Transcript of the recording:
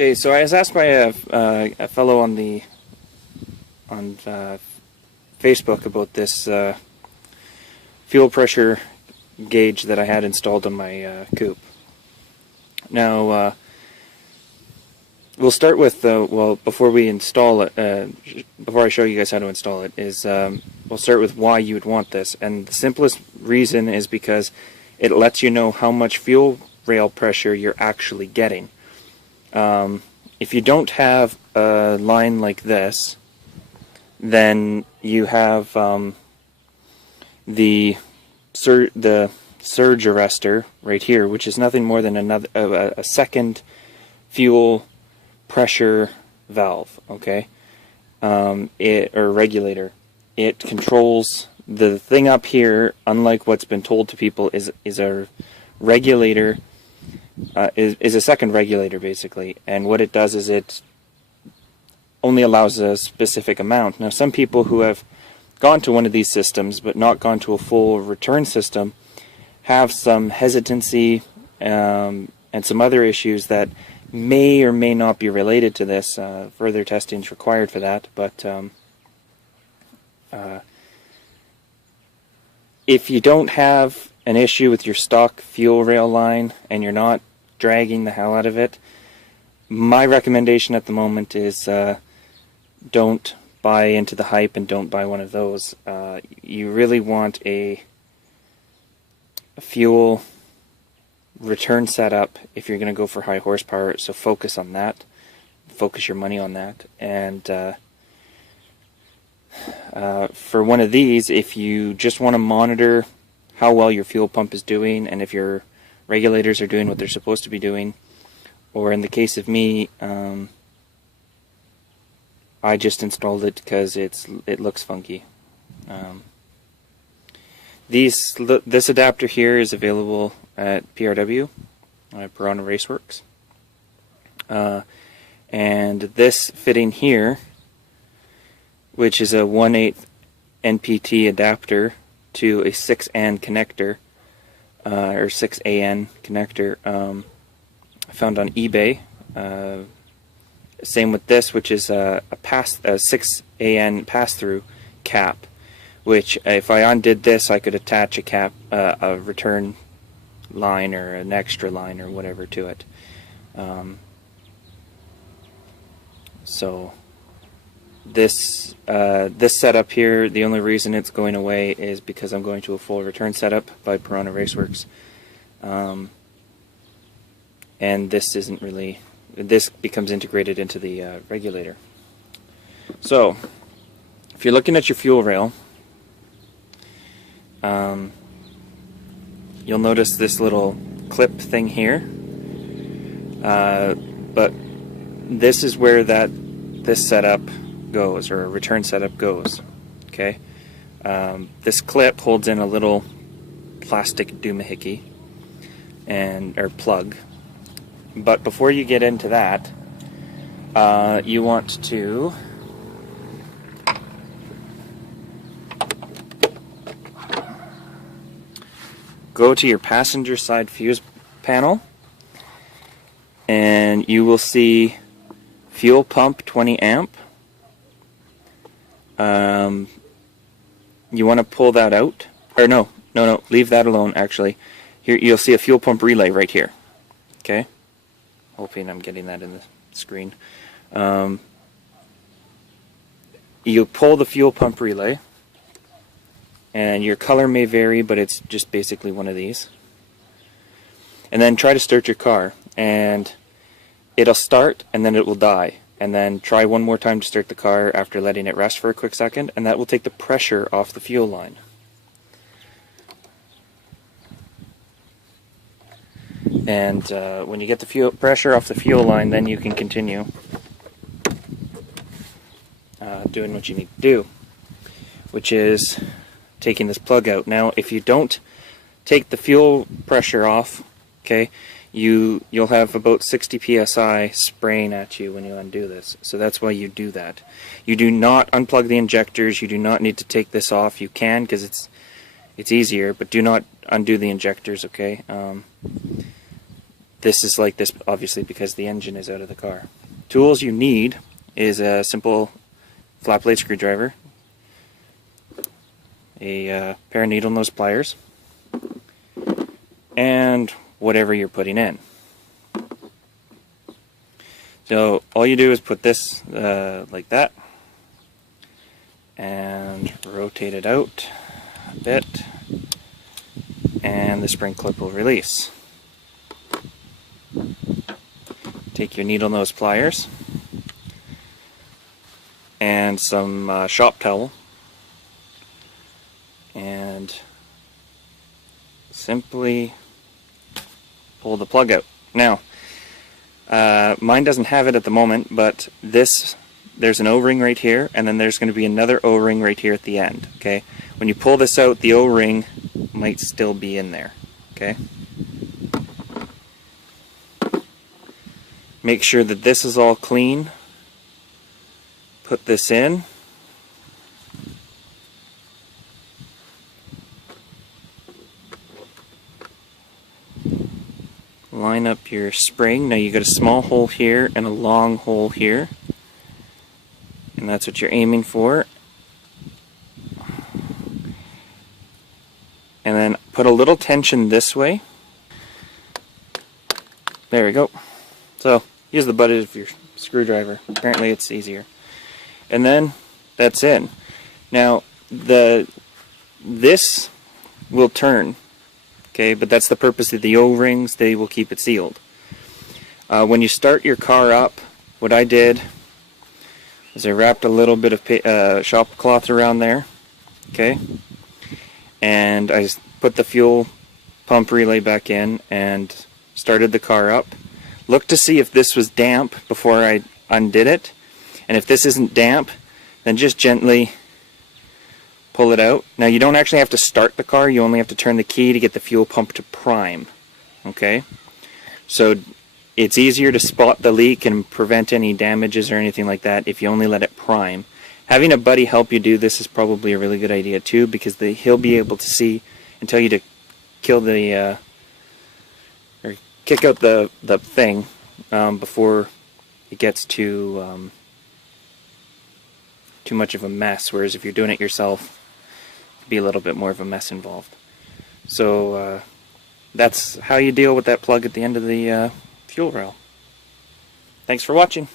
Okay, so I was asked by a fellow on Facebook about this fuel pressure gauge that I had installed on my coupe. Now, we'll start with well, before we install it, before I show you guys how to install it, is we'll start with why you would want this, and the simplest reason is because it lets you know how much fuel rail pressure you're actually getting. If you don't have a line like this, then you have the surge arrestor right here, which is nothing more than a second fuel pressure valve, okay, or regulator. It controls the thing up here. Unlike what's been told to people, is a regulator. Is a second regulator basically, and what it does is it only allows a specific amount. Now, some people who have gone to one of these systems but not gone to a full return system have some hesitancy and some other issues that may or may not be related to this. Further testing is required for that, but if you don't have an issue with your stock fuel rail line and you're not dragging the hell out of it, my recommendation at the moment is don't buy into the hype and don't buy one of those. You really want a fuel return setup if you're going to go for high horsepower, so focus on that. Focus your money on that. And for one of these, if you just want to monitor how well your fuel pump is doing and if your regulators are doing what they're supposed to be doing, or in the case of me, I just installed it because it looks funky. This adapter here is available at PRW, Piranha Raceworks, and this fitting here, which is a 1/8 NPT adapter to a 6AN connector, or 6AN connector, found on eBay. Same with this, which is a 6AN pass-through cap, which if I undid this, I could attach a cap, a return line or an extra line or whatever to it. So this setup here, the only reason it's going away is because I'm going to a full return setup by Piranha Raceworks, and this becomes integrated into the regulator. So if you're looking at your fuel rail, you'll notice this little clip thing here, but this is where this setup goes, or a return setup goes. Okay, this clip holds in a little plastic doohickey or plug. But before you get into that, you want to go to your passenger side fuse panel, and you will see fuel pump 20 amp. You want to pull that out, or no, leave that alone. Actually, here you'll see a fuel pump relay right here. Okay, hoping I'm getting that in the screen. You pull the fuel pump relay, and your color may vary, but it's just basically one of these. And then try to start your car, and it'll start and then it will die. And then try one more time to start the car after letting it rest for a quick second, and that will take the pressure off the fuel line. And when you get the pressure off the fuel line, then you can continue doing what you need to do, which is taking this plug out. Now, if you don't take the fuel pressure off, okay, you'll have about 60 psi spraying at you when you undo this. So that's why you do that. You do not unplug the injectors. You do not need to take this off. You can, because it's easier, but do not undo the injectors, okay? this is like this obviously because the engine is out of the car. Tools you need is a simple flat blade screwdriver, a pair of needle nose pliers, and whatever you're putting in. So all you do is put this like that and rotate it out a bit, and the spring clip will release. Take your needle nose pliers and some shop towel and simply pull the plug out. Now, mine doesn't have it at the moment, but there's an O-ring right here, and then there's going to be another O-ring right here at the end. Okay, when you pull this out, the O-ring might still be in there. Okay, make sure that this is all clean. Put this in. Line up your spring. Now you got a small hole here and a long hole here, and that's what you're aiming for. And then put a little tension this way. There we go. So use the butt of your screwdriver. Apparently it's easier. And then that's in. Now this will turn. Okay, but that's the purpose of the O-rings. They will keep it sealed. When you start your car up, what I did is I wrapped a little bit of shop cloth around there, okay, and I put the fuel pump relay back in and started the car up. Look to see if this was damp before I undid it, and if this isn't damp, then just gently pull it out. Now you don't actually have to start the car, you only have to turn the key to get the fuel pump to prime. Okay? So it's easier to spot the leak and prevent any damages or anything like that if you only let it prime. Having a buddy help you do this is probably a really good idea too, because he'll be able to see and tell you to kill the or kick out the thing before it gets too much of a mess, whereas if you're doing it yourself, be a little bit more of a mess involved. So that's how you deal with that plug at the end of the fuel rail. Thanks for watching.